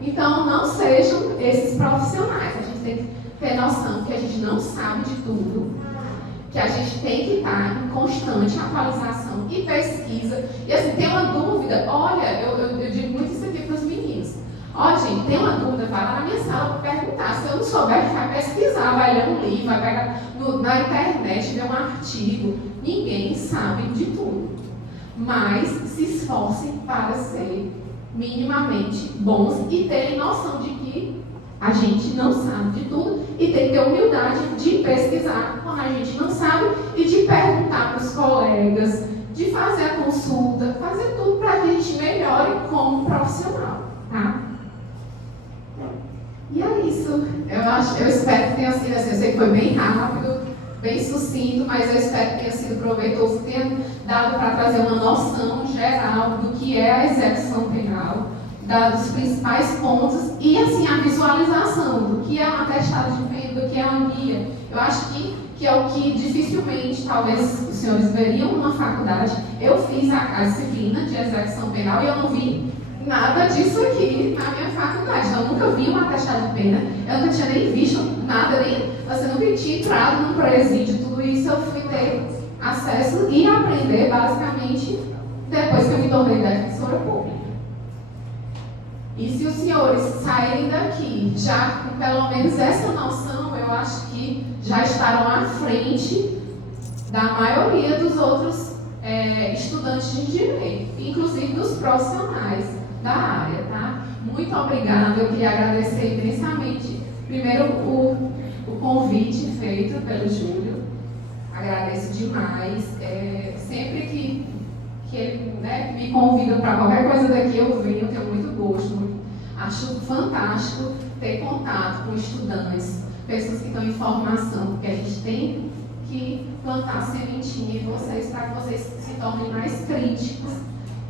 Então, não sejam esses profissionais. A gente tem que ter noção que a gente não sabe de tudo, que a gente tem que estar em constante atualização e pesquisa. E assim, tem uma dúvida, olha, eu digo muito isso aqui para os meninos. Ó, gente, tem uma dúvida, vai lá na minha sala para perguntar. Se eu não souber, vai pesquisar, vai ler um livro, vai pegar na internet, ver um artigo. Ninguém sabe de tudo. Mas se esforcem para ser minimamente bons e terem noção de que a gente não sabe de tudo e tem que ter humildade de pesquisar quando a gente não sabe e de perguntar para os colegas, de fazer a consulta, fazer tudo para que a gente melhore como profissional, tá? E é isso. Eu espero que tenha sido assim. Eu sei que foi bem rápido, bem sucinto, mas eu espero que tenha sido proveitoso, tenha dado para trazer uma noção geral do que é a execução penal, dos principais pontos e assim a visualização do que é um atestado de pena, do que é uma guia. Eu acho que é o que dificilmente, talvez, os senhores veriam numa faculdade. Eu fiz a disciplina de execução penal e eu não vi nada disso aqui na minha faculdade. Eu nunca vi um atestado de pena, eu nunca tinha nem visto nada, nunca tinha entrado num presídio, tudo isso eu fui ter acesso e aprender basicamente depois que eu me tornei defensora pública. E se os senhores saírem daqui já com pelo menos essa noção, eu acho que já estarão à frente da maioria dos outros estudantes de direito, inclusive dos profissionais da área, tá? Muito obrigada, eu queria agradecer imensamente, primeiro, o convite feito pelo Júlio, agradeço demais, sempre que ele me convida para qualquer coisa daqui, eu venho, eu tenho muito gosto, acho fantástico ter contato com estudantes, pessoas que estão em formação, porque a gente tem que plantar sementinha em vocês para que vocês se tornem mais críticos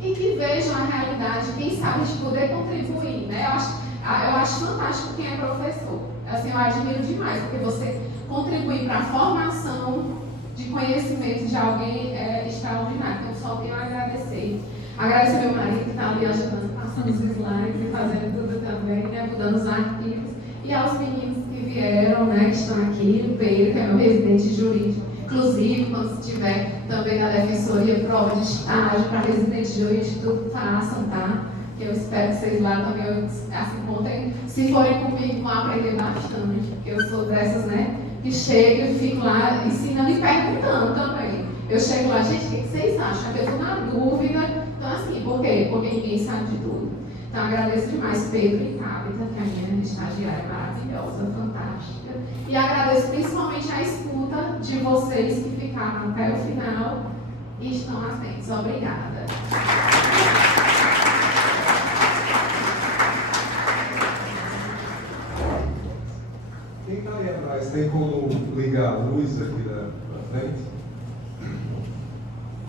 e que vejam a realidade, quem sabe de poder contribuir, né? Eu acho fantástico quem é professor, assim, eu admiro demais, porque você contribui para a formação de conhecimento de alguém extraordinário, então só tenho a agradecer. Agradecer meu marido que está ali ajudando, passando os slides e fazendo tudo também, né? Mudando os arquivos, e aos meninos que vieram, né, que estão aqui, o Pedro, que é meu residente jurídico, inclusive, quando estiver também na defensoria, prova de estágio para residente jurídico, tudo façam, tá? Que eu espero que vocês lá também, assim, contem, se forem comigo, vão aprender bastante, porque eu sou dessas, né, que chego e fico lá ensinando e perguntando também. Eu chego lá, gente, o que vocês acham? Eu estou na dúvida, então assim, por quê? Porque ninguém sabe de tudo. Então, agradeço demais Pedro e Tabita, que é a minha estagiária maravilhosa, fantástica. E agradeço principalmente a escuta de vocês que ficaram até o final e estão atentos. Obrigada. Quem está ali atrás tem como ligar a luz aqui da frente?